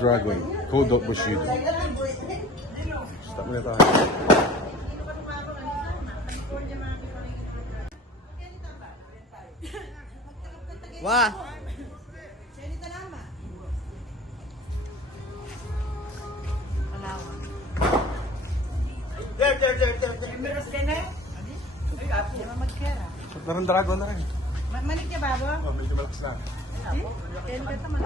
Dragon. Code of Bushido. Stop muna tayo. Wah. Meron ka na? Ay, apo. Magkera. Parang dragon na rin. Manik niya, babo? Oh, medyo malakas na. Kaya ka naman.